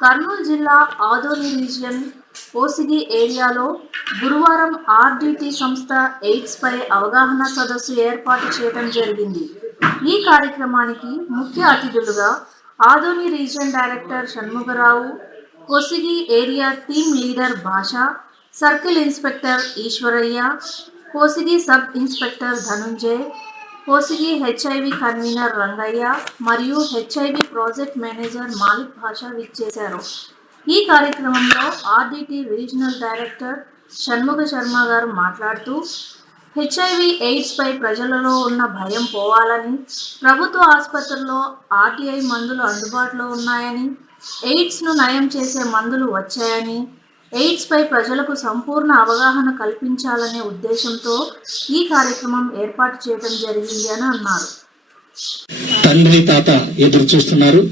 కర్నూలు జిల్లా ఆదోని రీజియన్ ఓసిగి ఏరియాలో గురువారం ఆర్డిటి సంస్థ ఎయిడ్స్ పై అవగాహన సదస్సు ఏర్పాటు చేయడం జరిగింది. ఈ కార్యక్రమానికి ముఖ్య అతిథులుగా Adoni region director Shanmugarao Kosigi area team leader Basha circle inspector Eswaraiah Kosigi sub inspector Dhananjay Kosigi HIV convener Rangaiah మరియు HIV project manager Malik Basha విచ్చేశారు. ఈ కార్యక్రమంలో RDT regional director Shanmukha Sharma గారు మాట్లాడుతూ హెచ్ఐవి ఎయిడ్స్ పై ప్రజలలో ఉన్న భయం పోవాలని ప్రభుత్వ ఆసుపత్రుల్లో ఆర్టీఐ మందులు అందుబాటులో ఉన్నాయని ఎయిడ్స్ను నయం చేసే మందులు వచ్చాయని ఎయిడ్స్ పై ప్రజలకు సంపూర్ణ అవగాహన కల్పించాలనే ఉద్దేశంతో ఈ కార్యక్రమం ఏర్పాటు చేయడం జరిగింది అని అన్నారు. తండ్రి తాత ఎదురు చూస్తున్నారు.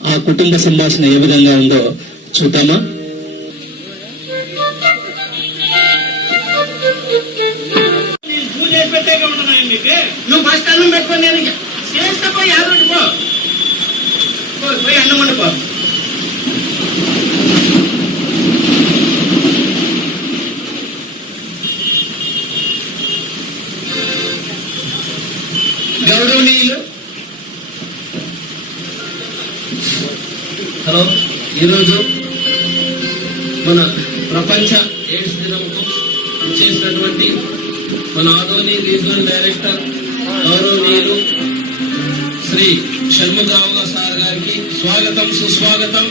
ఆ కుటుంబ సంభాషణ ఏ విధంగా ఉందో చూద్దామా? నువ్వు ఫస్ట్ అన్నం పెట్టుకొని నేను చేస్తే పోయి పో. పో, పోయి అన్నం వండుకో. హలో ఈరోజు మన ప్రపంచ ఎయిడ్స్ దినంకు చేసినటువంటి మన ఆదోని రీజనల్ డైరెక్టర్ గౌరవనీయులు శ్రీ షణ్ముఖరావు సార్ గారికి స్వాగతం సుస్వాగతం.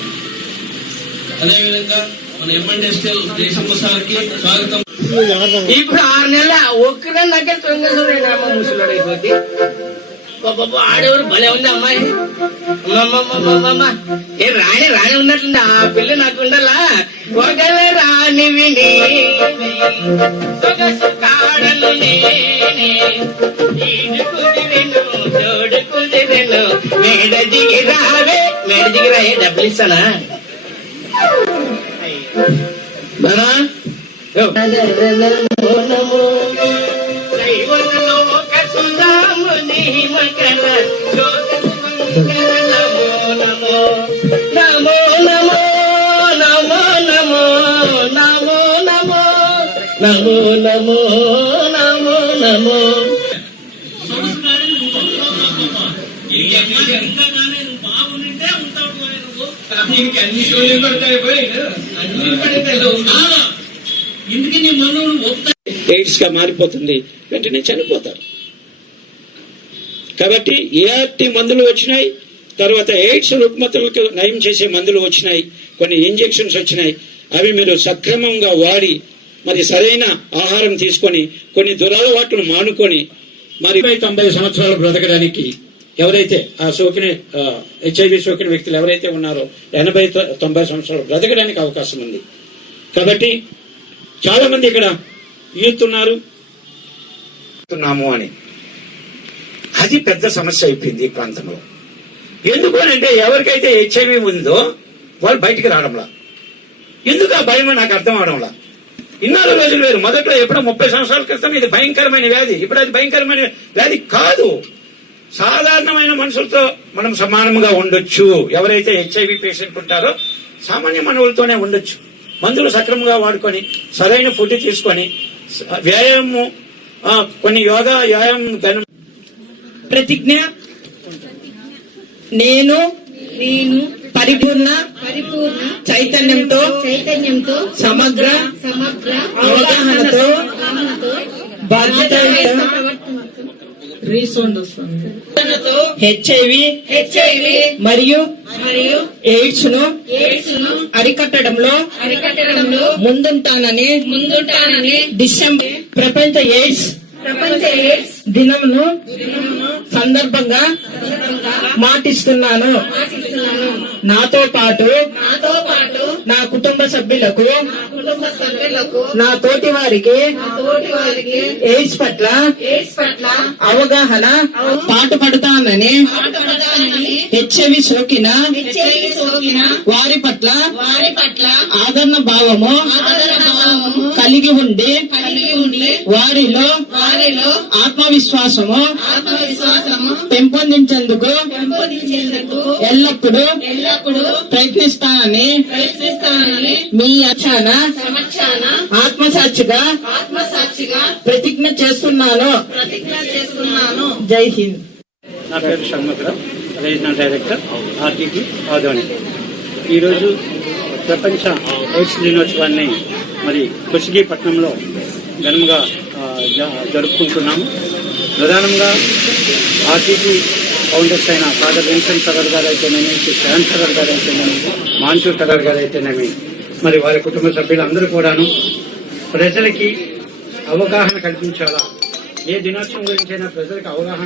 అదేవిధంగా మన ఎంఎన్ఎస్ఎల్ దేశమ్మ సార్కి స్వాగతం. ఇప్పుడు ఆరు నెలల ఒక్కరే నాకే తొంగసూరేనమ్మ అయిపోద్ది ఆడేవారు? భలే ఉంది అమ్మాయి. ఏ రాణి రాణి ఉన్నట్లుంది? ఆ పిల్ల నాకు ఉండాలా? ఒకవేళ రాణి విని కాడను కుదిరెను, మేడ దిగి రావే మేడ దిగి రాయే డబ్బులు ఇస్తానా? బానా నమో నమో. నమో నమో ఎయిడ్స్గా మారిపోతుంది. వెంటనే చనిపోతారు. కాబట్టి ఏఆర్టీ మందులు వచ్చినాయి తర్వాత ఎయిడ్స్ రుగ్మతలకు నయం చేసే మందులు వచ్చినాయి కొన్ని ఇంజెక్షన్స్ వచ్చినాయి. అవి మీరు సక్రమంగా వాడి మరి సరైన ఆహారం తీసుకొని కొన్ని దురలవాట్లు మానుకొని మరి ఇరవై తొంభై సంవత్సరాలు బ్రతకడానికి ఎవరైతే ఆ సోకిన హెచ్ఐవి సోకిన వ్యక్తులు ఎవరైతే ఉన్నారో ఎనభై తొంభై సంవత్సరాలు బ్రతకడానికి అవకాశం ఉంది. కాబట్టి చాలా మంది ఇక్కడ యూత్ ఉన్నారు. ఉన్నాము అని. అది పెద్ద సమస్య అయిపోయింది ఈ ప్రాంతంలో. ఎందుకు అని అంటే ఎవరికైతే హెచ్ఐవి ఉందో వాళ్ళు బయటికి రావడంలా. ఎందుకు ఆ భయం నాకు అర్థం అవడంలా. ఇన్నాళ్ళు రోజులు వేరు. మొదట్లో ఎప్పుడో ముప్పై సంవత్సరాల క్రితం ఇది భయంకరమైన వ్యాధి. ఇప్పుడు అది భయంకరమైన వ్యాధి కాదు. సాధారణమైన మనుషులతో మనం సమానంగా ఉండొచ్చు. ఎవరైతే హెచ్ఐవి పేషెంట్ ఉంటారో సామాన్య మనవులతోనే ఉండొచ్చు. మందులు సక్రమంగా వాడుకొని సరైన ఫుడ్ తీసుకొని వ్యాయామము ఆ, కొన్ని యోగా వ్యాయామం ధనం ప్రతిజ్ఞ? నేను నేను పరిపూర్ణ పరిపూర్ణ చైతన్యంతో చైతన్యంతో సమగ్ర సమగ్ర అవగాహనతో బాధ్యతయుత హెచ్ఐవి హెచ్ఐవి మరియు మరియు ఎయిడ్స్ను ఎయిడ్స్ను అరికట్టడంలో అరికట్టడంలో ముందుంటానని ముందుంటానని డిసెంబర్ ప్రపంచ ఎయిడ్స్ ప్రపంచ ఎయిడ్స్ దినమును సందర్భంగా మాటిస్తున్నాను. నాతో పాటు నా కుటుంబ సభ్యులకు నా తోటి వారికి ఎయిడ్స్ పట్ల అవగాహన పాటుపడతానని హెచ్ఐవి సోకిన? వారి పట్ల వారి పట్ల ఆదరణ భావము ఆదరణ భావము కలిగి ఉండి కలిగి ఉండి వారిలో వారిలో ఆత్మవిశ్వాసము ఆత్మవిశ్వాసము పెంపొందించేందుకు పెంపొందించేందుకు ఎల్లప్పుడూ ఎల్లప్పుడూ ప్రయత్నిస్తానని ప్రయత్నిస్తానని మీ అచ్చాన సమక్షాన ఆత్మసాక్షిగా ఆత్మసాక్షిగా ప్రతిజ్ఞ చేస్తున్నాను. ప్రతిజ్ఞ చేస్తున్నాను. జై హింద్. నా పేరు Shanmukharao regional director RDT Adoni. ఈరోజు ప్రపంచ ఎయిడ్స్ దినోత్సవాన్ని మరి కుషిగిపట్నంలో ఘనంగా జ- జరుపుకుంటున్నాము. ప్రధానంగా ఆర్టీటీ ఫౌండర్స్ అయిన ఫాదర్ విన్సెంట్ సగర్ గారు అయితేనేమి శ్రీ శ్యామ్ సగర్ గారు అయితేనేమి మాన్సూర్ సగర్ గారు అయితేనేమి మరి వారి కుటుంబ సభ్యులందరూ కూడాను ప్రజలకి అవగాహన కల్పించాలా? ఏ దినోత్సవం గురించైనా ప్రజలకు అవగాహన